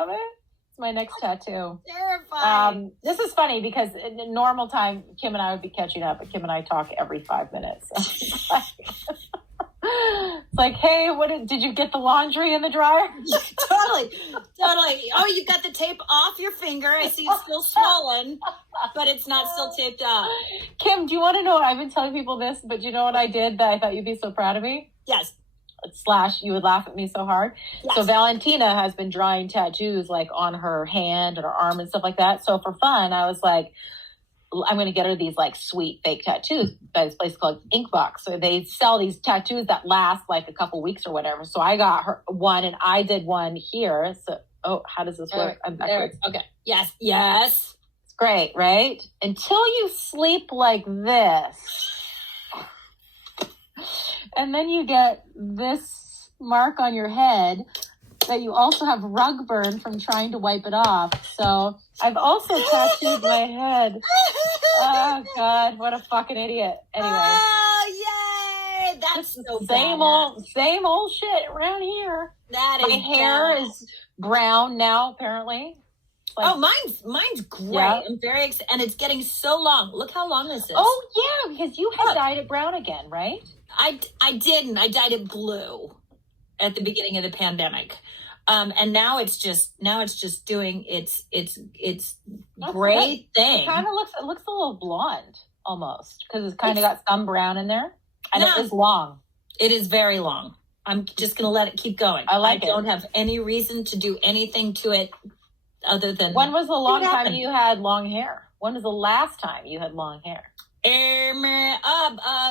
stomach. It's my next tattoo. Terrifying. This is funny because in normal time, Kim and I would be catching up, but Kim and I talk every 5 minutes. It's like, hey, did you get the laundry in the dryer? Totally. Oh, you got the tape off your finger. I see it's still swollen, but it's not still taped up. Kim, do you want to know? I've been telling people this, but do you know what I did that I thought you'd be so proud of me? Yes. / you would laugh at me so hard. Yes. So Valentina has been drawing tattoos like on her hand and her arm and stuff like that. So for fun, I was like, I'm going to get her these like sweet fake tattoos by this place called Inkbox. So they sell these tattoos that last like a couple weeks or whatever. So I got her one and I did one here. So, how does this work? I'm backwards. Okay. Yes. It's great, right? Until you sleep like this. And then you get this mark on your head that you also have rug burn from trying to wipe it off. So I've also tattooed my head. Oh, God, what a fucking idiot. Anyway. Oh, yay. That's so same old shit around here. My hair is brown now, apparently. Like, mine's great. Yeah. I'm very excited. And it's getting so long. Look how long this is. Oh, yeah, because you had dyed it brown again, right? I didn't. I dyed it blue at the beginning of the pandemic. And now it's just doing its great thing. It looks a little blonde almost because it's kind of got some brown in there. And it is long. It is very long. I'm just going to let it keep going. I don't have any reason to do anything to it other than. When was the long time you had long hair? When was the last time you had long hair?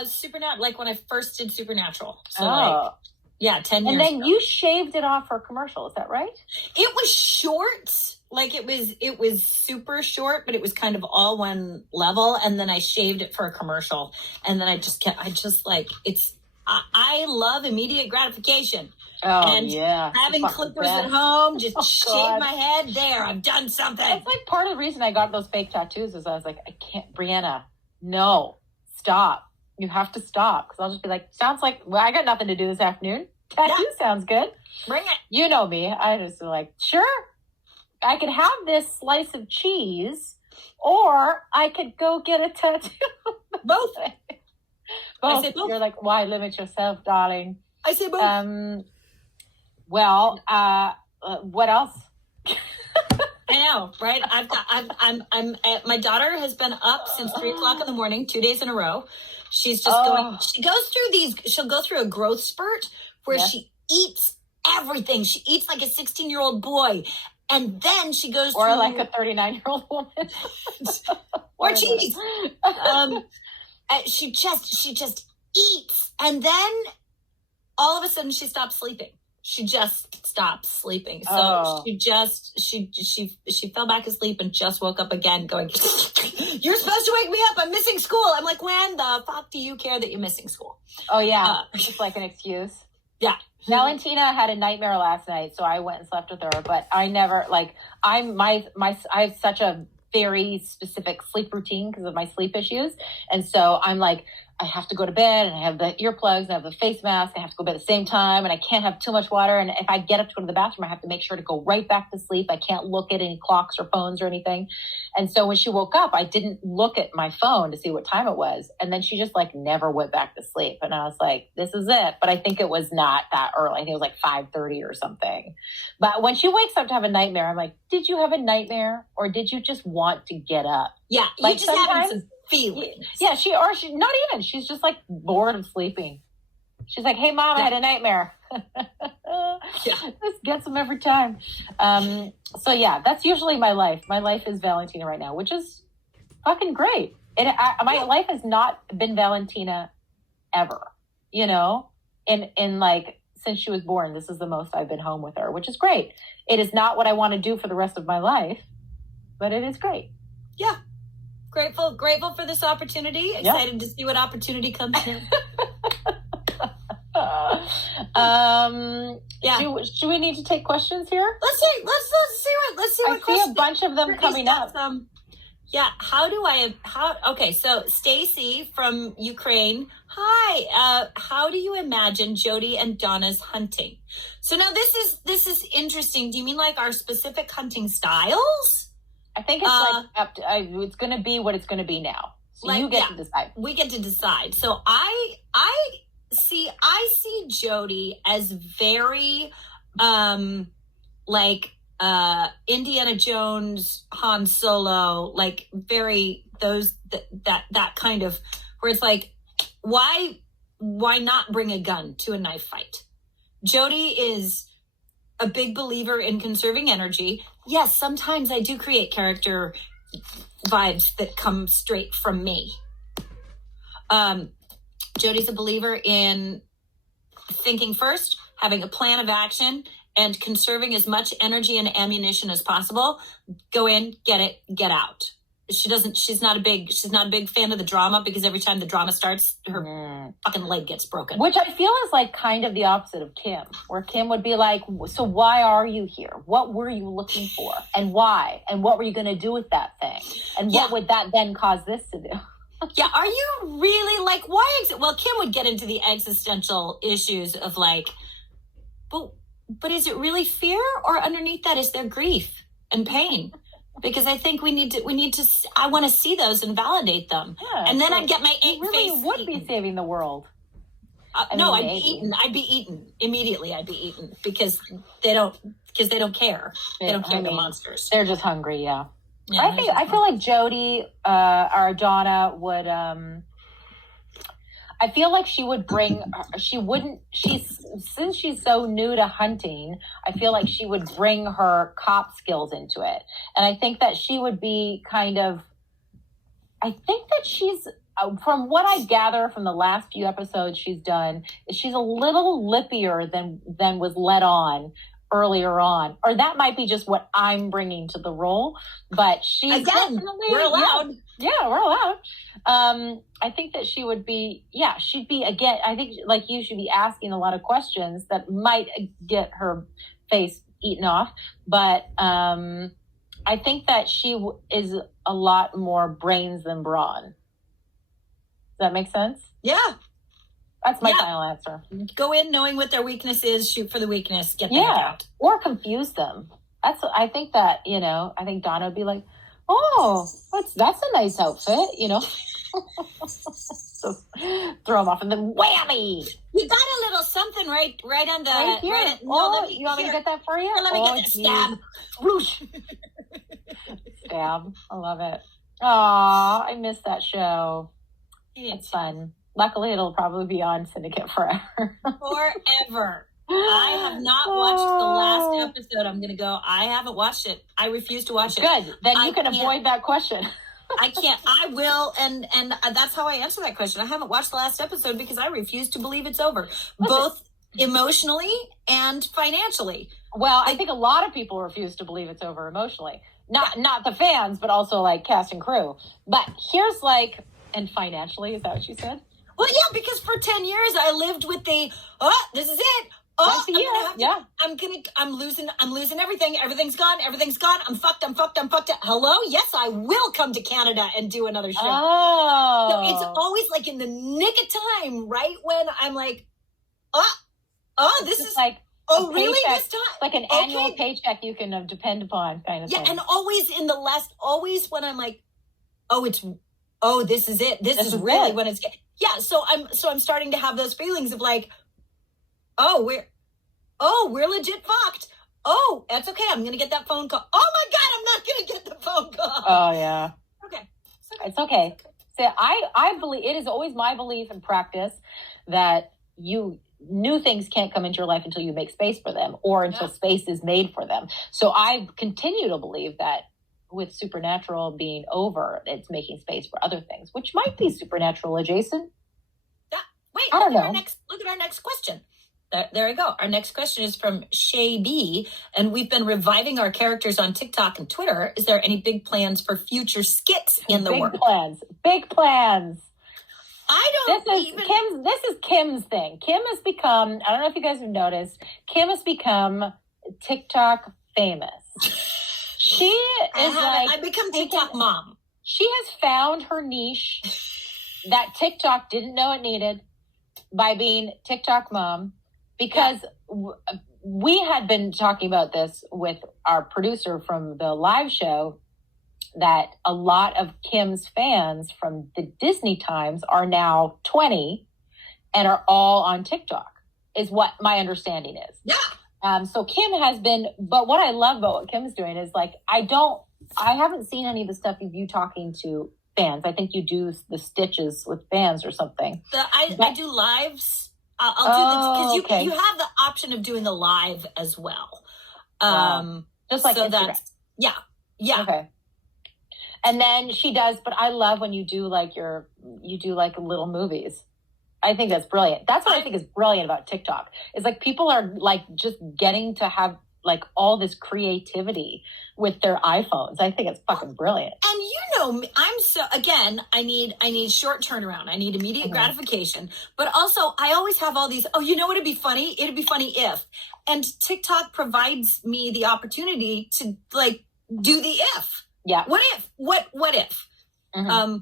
Supernatural, like when I first did Supernatural. So 10 years And then ago. You shaved it off for a commercial, is that right? It was short. Like it was super short, but it was kind of all one level. And then I shaved it for a commercial. And then I love immediate gratification. Oh, and yeah. having clippers at home, just shave my head. There, I've done something. That's like part of the reason I got those fake tattoos is I was like, I can't, Brianna, no, stop. You have to stop. Because I'll just be like, sounds like, well, I got nothing to do this afternoon. Tattoo sounds good. Bring it. You know me. I just like, sure, I could have this slice of cheese or I could go get a tattoo. Both. Both. You're like, why limit yourself, darling? I say both. Well, what else? I know, right? My daughter has been up since 3:00 in the morning, 2 days in a row. She's just she'll go through a growth spurt where she eats everything. She eats like a 16-year-old boy. And then she goes or like a 39-year-old woman. or cheese. She just eats. And then all of a sudden she stops sleeping. She just stopped sleeping. So she fell back asleep and just woke up again going, you're supposed to wake me up. I'm missing school. I'm like, when the fuck do you care that you're missing schove? Oh, yeah. It's like an excuse. Yeah. Valentina had a nightmare last night, so I went and slept with her. But I never, I have such a very specific sleep routine because of my sleep issues. And so I'm like, I have to go to bed and I have the earplugs and I have the face mask. I have to go to bed at the same time and I can't have too much water. And if I get up to go to the bathroom, I have to make sure to go right back to sleep. I can't look at any clocks or phones or anything. And so when she woke up, I didn't look at my phone to see what time it was. And then she just never went back to sleep. And I was like, this is it. But I think it was not that early. I think it was 5:30 or something. But when she wakes up to have a nightmare, I'm like, did you have a nightmare or did you just want to get up? Yeah. You just having some feelings. Yeah, not even. She's just bored of sleeping. She's like, hey, Mom, I had a nightmare. This gets them every time. So, yeah, that's usually my life. My life is Valentina right now, which is fucking great. My life has not been Valentina ever, since she was born. This is the most I've been home with her, which is great. It is not what I want to do for the rest of my life, but it is great. Yeah. Grateful for this opportunity. Excited to see what opportunity comes in. Should we need to take questions here? Let's see what I see a bunch of them coming up. Yeah, okay, so Stacy from Ukraine. Hi, how do you imagine Jody and Donna's hunting? So now this is interesting. Do you mean like our specific hunting styles? I think it's it's going to be what it's going to be now. So you get to decide. We get to decide. So I see Jody as very Indiana Jones, Han Solo, like very that kind of, where it's like, why not bring a gun to a knife fight? Jody is a big believer in conserving energy. Yes, sometimes I do create character vibes that come straight from me. Jody's a believer in thinking first, having a plan of action, and conserving as much energy and ammunition as possible. Go in, get it, get out. She's not a big fan of the drama, because every time the drama starts, her fucking leg gets broken. Which I feel is like kind of the opposite of Kim, where Kim would be like, so why are you here? What were you looking for? And why? And what were you going to do with that thing? And what would that then cause this to do? Yeah, are you really like, why? Well, Kim would get into the existential issues of like, but is it really fear, or underneath that is there grief and pain? Because I think we need to. I want to see those and validate them, and then I'd get my face. Really would be saving the world. No, I'd be eaten immediately. I'd be eaten because they don't care. They don't care. The monsters. They're just hungry. Yeah. I feel like Jody or Donna would. I feel like she would bring. Since she's so new to hunting, I feel like she would bring her cop skills into it, and I think that she would be kind of. I think that she's, from what I gather from the last few episodes she's done, she's a little lippier than was let on earlier on, or that might be just what I'm bringing to the role. But she's definitely, we're allowed. Yeah, we're allowed. I think that she would be, she'd be, again, I think like you should be asking a lot of questions that might get her face eaten off. But I think that she is a lot more brains than brawn. Does that make sense? Yeah. That's my final answer. Go in knowing what their weakness is, shoot for the weakness, get that out. Or confuse them. I think that, I think Donna would be like, oh, that's a nice outfit, So throw them off and then whammy. You got a little something right on the right here. Right, you want me to get that for you? Here, let me get that stab. Whoosh. Stab. I love it. Aw, I miss that show. It's fun. Luckily, it'll probably be on Syndicate forever. Forever. I have not watched the last episode. I'm going to go. I haven't watched it. I refuse to watch it. Good. Then you can avoid that question. I can't. I will. And that's how I answer that question. I haven't watched the last episode because I refuse to believe it's over, both emotionally and financially. Well, I think a lot of people refuse to believe it's over emotionally. Not the fans, but also like cast and crew. But here's and financially, is that what you said? Well, yeah, because for 10 years I lived with this is it. I'm losing everything. Everything's gone. I'm fucked. Hello? Yes, I will come to Canada and do another show. Oh. So it's always like in the nick of time, right when I'm like, this is like, oh, really? Paycheck, this time? Like an annual paycheck you can depend upon kind of thing. Yeah, and always when I'm like, this is it. This is really when it's, so I'm starting to have those feelings of like, we're legit fucked. Oh, that's okay. I'm going to get that phone call. Oh my God, I'm not going to get the phone call. Oh yeah. Okay. It's okay. So I believe, it is always my belief and practice that new things can't come into your life until you make space for them, or until space is made for them. So I continue to believe that with Supernatural being over, it's making space for other things, which might be Supernatural adjacent. I don't know. Look at our next question. There we go. Our next question is from Shay B, and we've been reviving our characters on TikTok and Twitter. Is there any big plans for future skits in the works? Big plans. This is Kim's thing. Kim has become, I don't know if you guys have noticed, Kim has become TikTok famous. She is I've become TikTok mom. She has found her niche that TikTok didn't know it needed by being TikTok mom, because we had been talking about this with our producer from the live show, that a lot of Kim's fans from the Disney times are now 20 and are all on TikTok, is what my understanding is. Yeah. So Kim has been, but what I love about what Kim's doing is like, I haven't seen any of the stuff of you talking to fans. I think you do the stitches with fans or something. I do lives. I'll do because you have the option of doing a live as well. Just like so Instagram. Yeah. Okay. And then she does, but I love when you do like little movies. I think that's brilliant. That's what I think is brilliant about TikTok. Is like people are like just getting to have like all this creativity with their iPhones. I think it's fucking brilliant. And I need short turnaround. I need immediate gratification. But also I always have all these, you know what would be funny? It'd be funny if. And TikTok provides me the opportunity to like do the if. Yeah. What if? What if? Mm-hmm.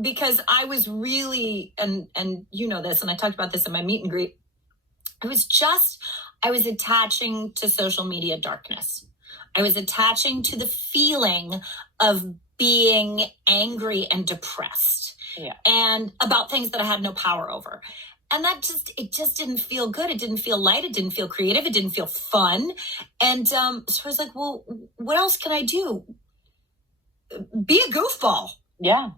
Because I was really, and you know this, and I talked about this in my meet and greet. I was attaching to social media darkness. I was attaching to the feeling of being angry and depressed, and about things that I had no power over. And it just didn't feel good. It didn't feel light. It didn't feel creative. It didn't feel fun. And so I was like, well, what else can I do? Be a goofball. Yeah.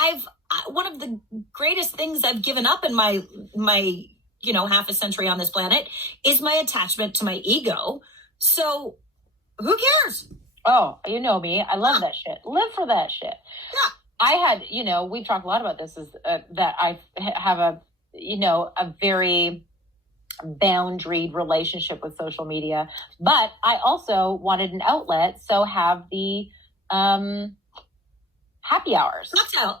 I've one of the greatest things I've given up in my half a century on this planet is my attachment to my ego. So who cares? Oh, you know me. I love that shit. Live for that shit. Yeah. I had, we've talked a lot about this, is that I have a very boundaried relationship with social media, but I also wanted an outlet. So have the, happy hours.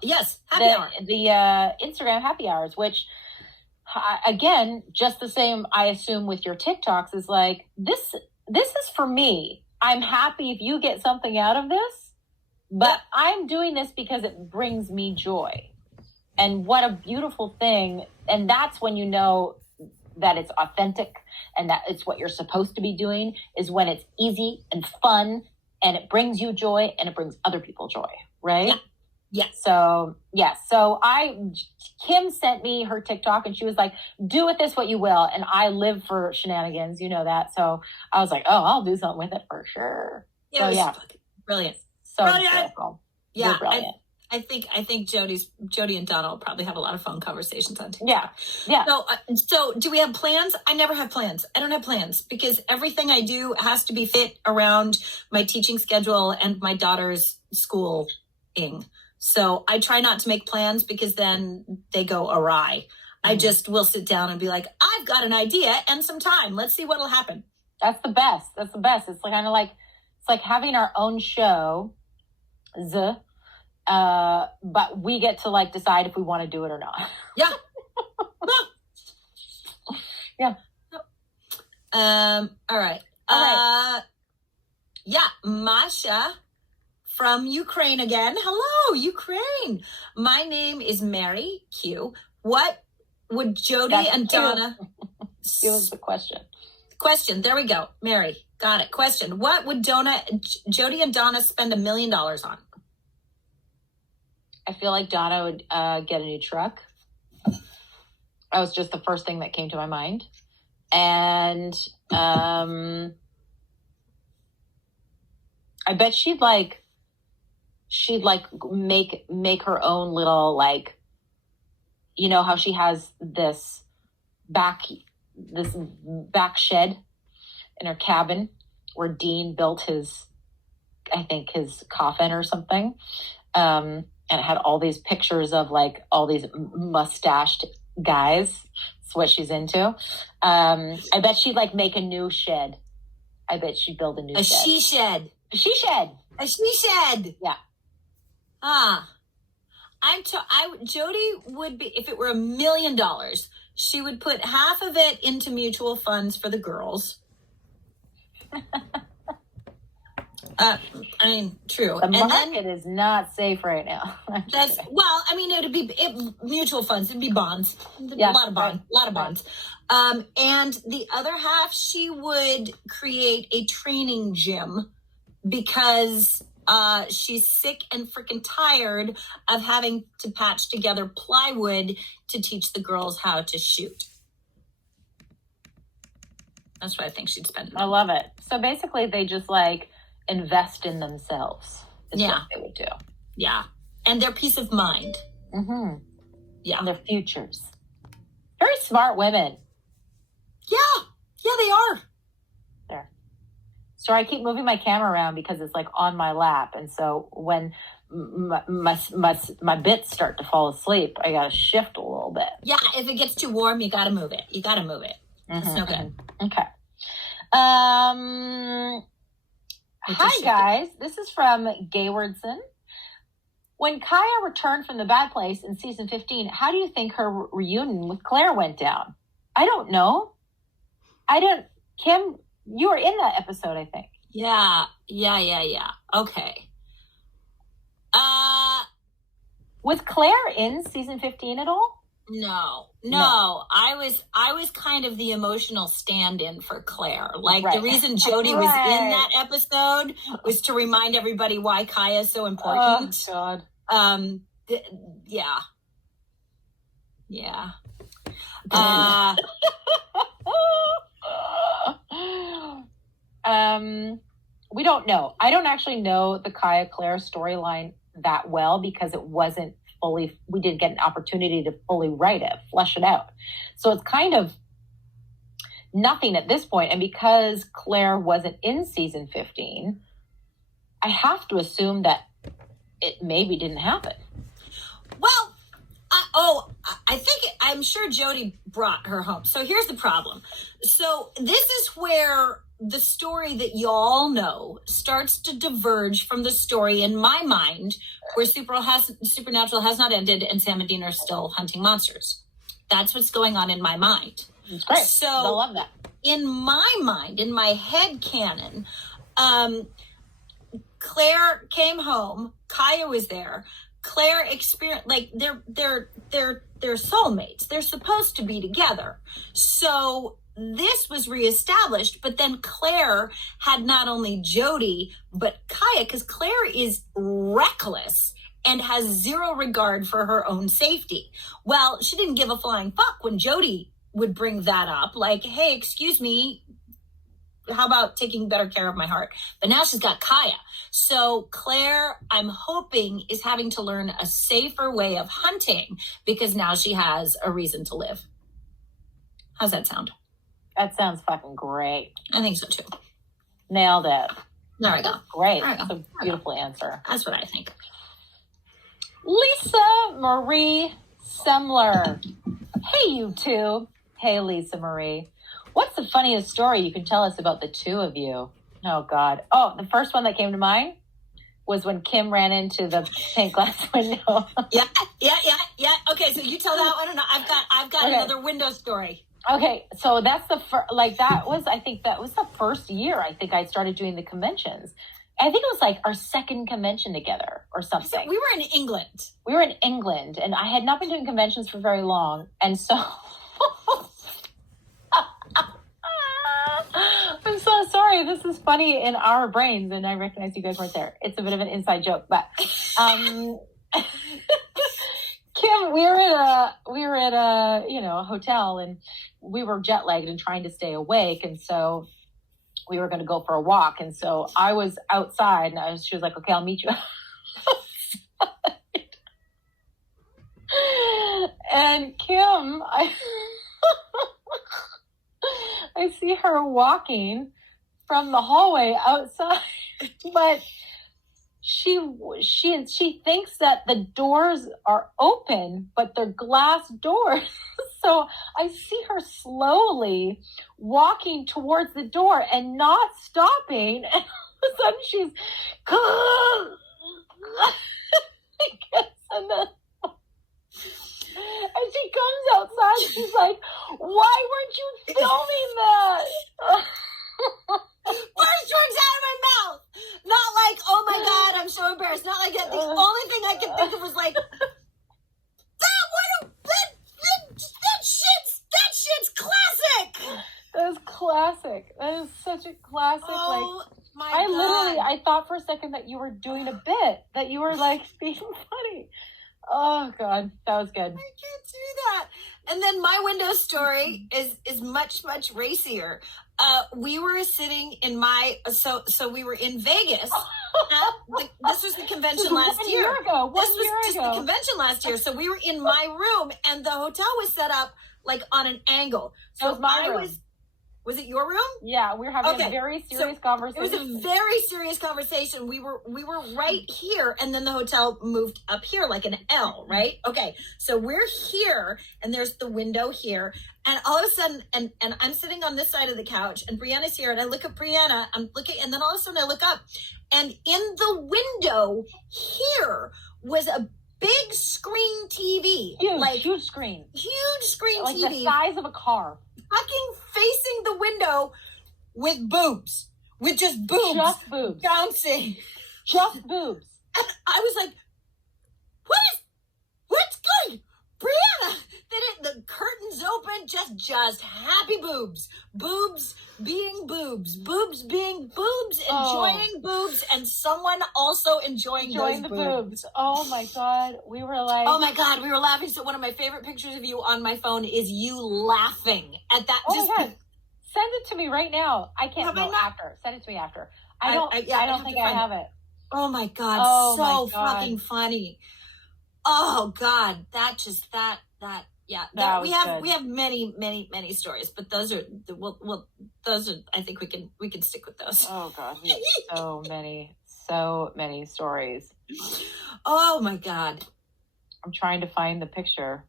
Yes, happy hour. The Instagram happy hours, which again, just the same, I assume with your TikToks, is like, this is for me. I'm happy if you get something out of this, but I'm doing this because it brings me joy. And what a beautiful thing. And that's when you know that it's authentic and that it's what you're supposed to be doing, is when it's easy and fun and it brings you joy and it brings other people joy. Right? Yeah. Yeah. So, yeah. So Kim sent me her TikTok and she was like, do with this what you will. And I live for shenanigans. You know that. So I was like, oh, I'll do something with it for sure. Yeah. So, brilliant. So brilliant. Yeah. Brilliant. I think Jody and Donna will probably have a lot of fun conversations on TikTok. Yeah. Yeah. So do we have plans? I never have plans. I don't have plans because everything I do has to be fit around my teaching schedule and my daughter's schooling. So I try not to make plans because then they go awry. I just will sit down and be like, I've got an idea and some time. Let's see what'll happen. That's the best. It's like kind of like, it's like having our own show, but we get to like decide if we want to do it or not. Yeah. Yeah. All right. Yeah. Masha from Ukraine again. Hello, Ukraine. My name is Mary Q. What would Jody and Donna... It was the question. Question. There we go. Mary. Got it. Question. What would Jody and Donna spend $1 million on? I feel like Donna would get a new truck. That was just the first thing that came to my mind. And I bet she'd make her own little, like, you know how she has this back shed in her cabin where Dean built his coffin or something. And it had all these pictures of like all these mustached guys. That's what she's into. I bet she'd like make a new shed. I bet she'd build a new shed. She shed. A she shed. A she shed. Yeah. Jody would be, if it were $1 million, she would put half of it into mutual funds for the girls. I mean, true. The market is not safe right now. It'd be mutual funds. It'd be bonds. Yeah, a lot of bonds. And the other half, she would create a training gym because she's sick and freaking tired of having to patch together plywood to teach the girls how to shoot. That's what I think she'd spend. I love it. So basically, they just like invest in themselves. Is what they would do. Yeah, and their peace of mind. Mm-hmm. Yeah, and their futures. Very smart women. Yeah, they are. There. So I keep moving my camera around because it's like on my lap, and so when my bits start to fall asleep, I gotta shift a little bit. Yeah, if it gets too warm, you gotta move it. It's no good. Okay. Hi guys, this is from Gaywardson. When Kaya returned from the bad place in season 15, how do you think her reunion with Claire went down? I don't know. Kim, you were in that episode, I think. Yeah. Okay. Was Claire in season 15 at all? No. I was kind of the emotional stand-in for Claire. Like the reason Jody was in that episode was to remind everybody why Kaya is so important. Oh God. Yeah. We don't know. I don't actually know the Kaya Claire storyline that well because it wasn't fully, we didn't get an opportunity to fully write it, flesh it out. So it's kind of nothing at this point. And because Claire wasn't in season 15, I have to assume that it maybe didn't happen. Well, I'm sure Jody brought her home. So here's the problem. So this is where the story that y'all know starts to diverge from the story in my mind where Supernatural has not ended and Sam and Dean are still hunting monsters. That's what's going on in my mind. It's great. So I love that. In my mind, in my head canon, Claire came home. Kaya was there. Claire experienced, like, they're soulmates. They're supposed to be together. So this was reestablished, but then Claire had not only Jody, but Kaya, because Claire is reckless and has zero regard for her own safety. Well, she didn't give a flying fuck when Jody would bring that up. Like, hey, excuse me, how about taking better care of my heart? But now she's got Kaya. So Claire, I'm hoping, is having to learn a safer way of hunting because now she has a reason to live. How's that sound? That sounds fucking great. I think so too. Nailed it. There we go. Great. That's a beautiful answer. That's what I think. Lisa Marie Semler. Hey, you two. Hey, Lisa Marie. What's the funniest story you can tell us about the two of you? Oh, God. Oh, the first one that came to mind was when Kim ran into the pink glass window. Yeah. Okay, so you tell that one. I've got another window story. Okay, so that's the first, I think that was the first year I think I started doing the conventions. I think it was like our second convention together or something. So we were in England. We were in England, and I had not been doing conventions for very long. And so I'm so sorry. This is funny in our brains, and I recognize you guys weren't there. It's a bit of an inside joke, but Kim, we were at a hotel, and we were jet lagged and trying to stay awake, and so we were going to go for a walk, and so I was outside, and she was like, "Okay, I'll meet you outside." And Kim, I see her walking from the hallway outside, but she thinks that the doors are open, but they're glass doors. So I see her slowly walking towards the door and not stopping. And all of a sudden she's, and she comes outside. And she's like, "Why weren't you filming that?" First words out of my mouth. Not like, oh my God, I'm so embarrassed. Not like that. The only thing I could think of was like, that shit's classic. That is classic. That is such a classic. Oh my I God. I thought for a second that you were doing a bit, that you were like being funny. Oh God, that was good. I can't do that. And then my window story is much racier. We were sitting in so we were in Vegas. This was the convention last year. One year ago. The convention last year. So we were in my room, and the hotel was set up like on an angle. So it was my room. Was it your room? Yeah, we were having a very serious conversation. It was a very serious conversation. We were right here, and then the hotel moved up here like an L, right? Okay, so we're here, and there's the window here, and all of a sudden, and I'm sitting on this side of the couch, and Brianna's here, and I look at Brianna, I'm looking, and then all of a sudden I look up, and in the window here was a big screen TV. Huge screen. Huge screen like TV. Like the size of a car. Fucking facing the window with boobs. With just boobs. Just boobs. Bouncing. Just boobs. And I was like, what's good? Brianna! The curtains open, just happy boobs. Boobs being boobs. Boobs being boobs, enjoying boobs, and someone also enjoying those boobs. Oh my God. We were like... Oh my God, we were laughing. So one of my favorite pictures of you on my phone is you laughing at that. Oh my God. Send it to me right now. I can't go after. Send it to me after. I don't think I have it. Oh my God. So fucking funny. Oh God. Yeah, we have many stories, but those are I think we can stick with those. Oh God, we have so many stories. Oh my God. I'm trying to find the picture,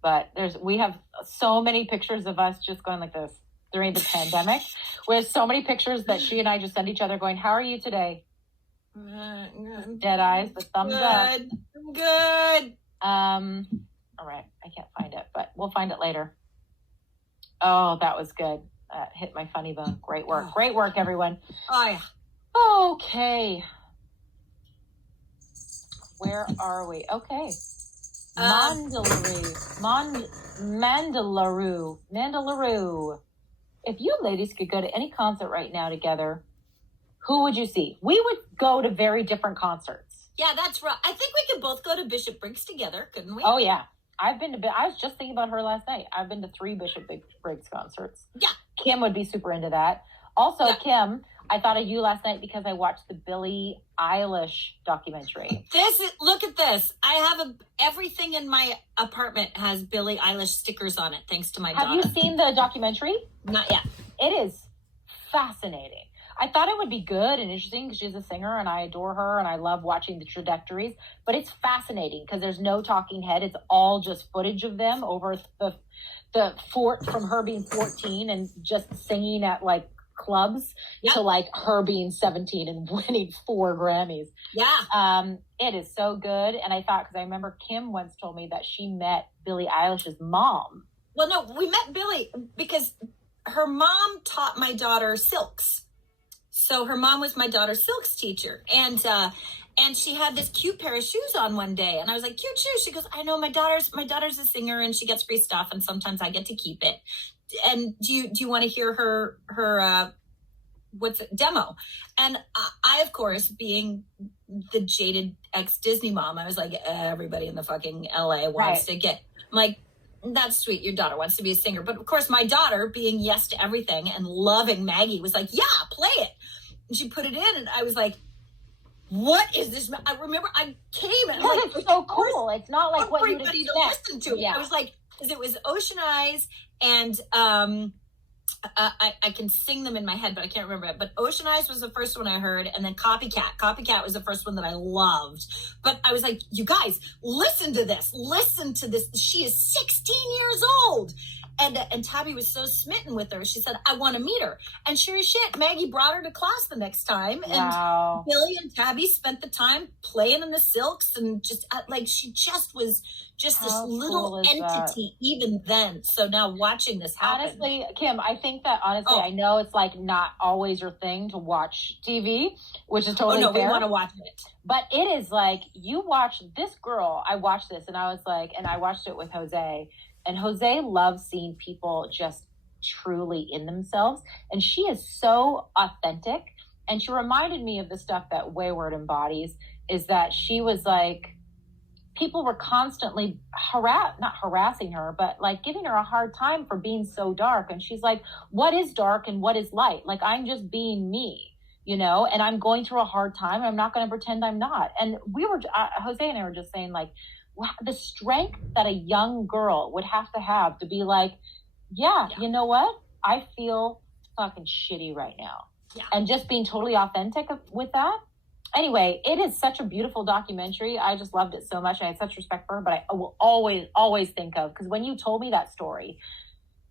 but we have so many pictures of us just going like this during the pandemic. We have so many pictures that she and I just send each other going, "How are you today?" Dead eyes, but thumbs up. Good. All right, I can't find it, but we'll find it later. Oh, that was good. Hit my funny bone. Great work. Great work, everyone. Oh, yeah. Okay. Where are we? Okay. Mandaluru. If you ladies could go to any concert right now together, who would you see? We would go to very different concerts. Yeah, that's right. I think we could both go to Bishop Briggs together, couldn't we? Oh, yeah. I was just thinking about her last night. I've been to 3 Bishop Briggs concerts. Yeah. Kim would be super into that. Also, yeah. Kim, I thought of you last night because I watched the Billie Eilish documentary. Look at this. I have everything in my apartment has Billie Eilish stickers on it, thanks to my daughter. Have you seen the documentary? Not yet. It is fascinating. I thought it would be good and interesting because she's a singer and I adore her and I love watching the trajectories, but it's fascinating because there's no talking head. It's all just footage of them over the fort from her being 14 and just singing at like clubs to like her being 17 and winning 4 Grammys. Yeah. It is so good. And I thought, because I remember Kim once told me that she met Billie Eilish's mom. Well, no, we met Billie because her mom taught my daughter silks. So her mom was my daughter's silks teacher. And she had this cute pair of shoes on one day. And I was like, cute shoes. She goes, I know my daughter's a singer and she gets free stuff. And sometimes I get to keep it. And do you want to hear her demo? And I, of course, being the jaded ex-Disney mom, I was like, everybody in the fucking LA wants to get, I'm like, that's sweet. Your daughter wants to be a singer. But of course, my daughter, being yes to everything and loving Maggie, was like, yeah, play it. And she put it in and I was like, what is this? I remember I came and like, it's so cool. It's not like what you everybody to listen to. Yeah. I was like, because it was Ocean Eyes and I can sing them in my head, but I can't remember it. But Ocean Eyes was the first one I heard, and then Copycat. Copycat was the first one that I loved. But I was like, you guys, listen to this. Listen to this. She is 16 years old. And Tabby was so smitten with her. She said, I want to meet her. And sure as shit, Maggie brought her to class the next time. And Billie and Tabby spent the time playing in the silks and just like, she just was just this How little cool is entity even then. So now watching this happen. Honestly, Kim, I think that I know it's like not always your thing to watch TV, which is totally fair. We want to watch it. But it is like, you watch this girl. I watched this and I was like, and I watched it with Jose, and Jose loves seeing people just truly in themselves. And she is so authentic. And she reminded me of the stuff that Wayward embodies, is that she was like, people were constantly not harassing her, but like giving her a hard time for being so dark. And she's like, what is dark and what is light? Like, I'm just being me, you know, and I'm going through a hard time. I'm not going to pretend I'm not. And Jose and I were just saying, like, wow, the strength that a young girl would have to be like, yeah, you know what? I feel fucking shitty right now. Yeah. And just being totally authentic with that. Anyway, it is such a beautiful documentary. I just loved it so much. I had such respect for her, but I will always think of, because when you told me that story,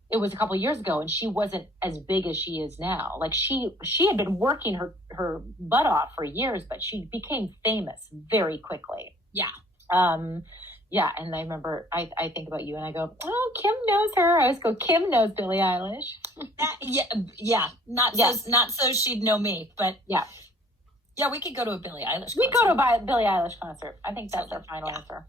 it was a couple of years ago, and she wasn't as big as she is now. Like, she had been working her butt off for years, but she became famous very quickly. Yeah. Yeah, and I remember, I think about you and I go, oh, Kim knows her. I always go, Kim knows Billie Eilish. Not so she'd know me, but yeah, we could go to a Billie Eilish concert. We go to a Billie Eilish concert. I think that's our final answer.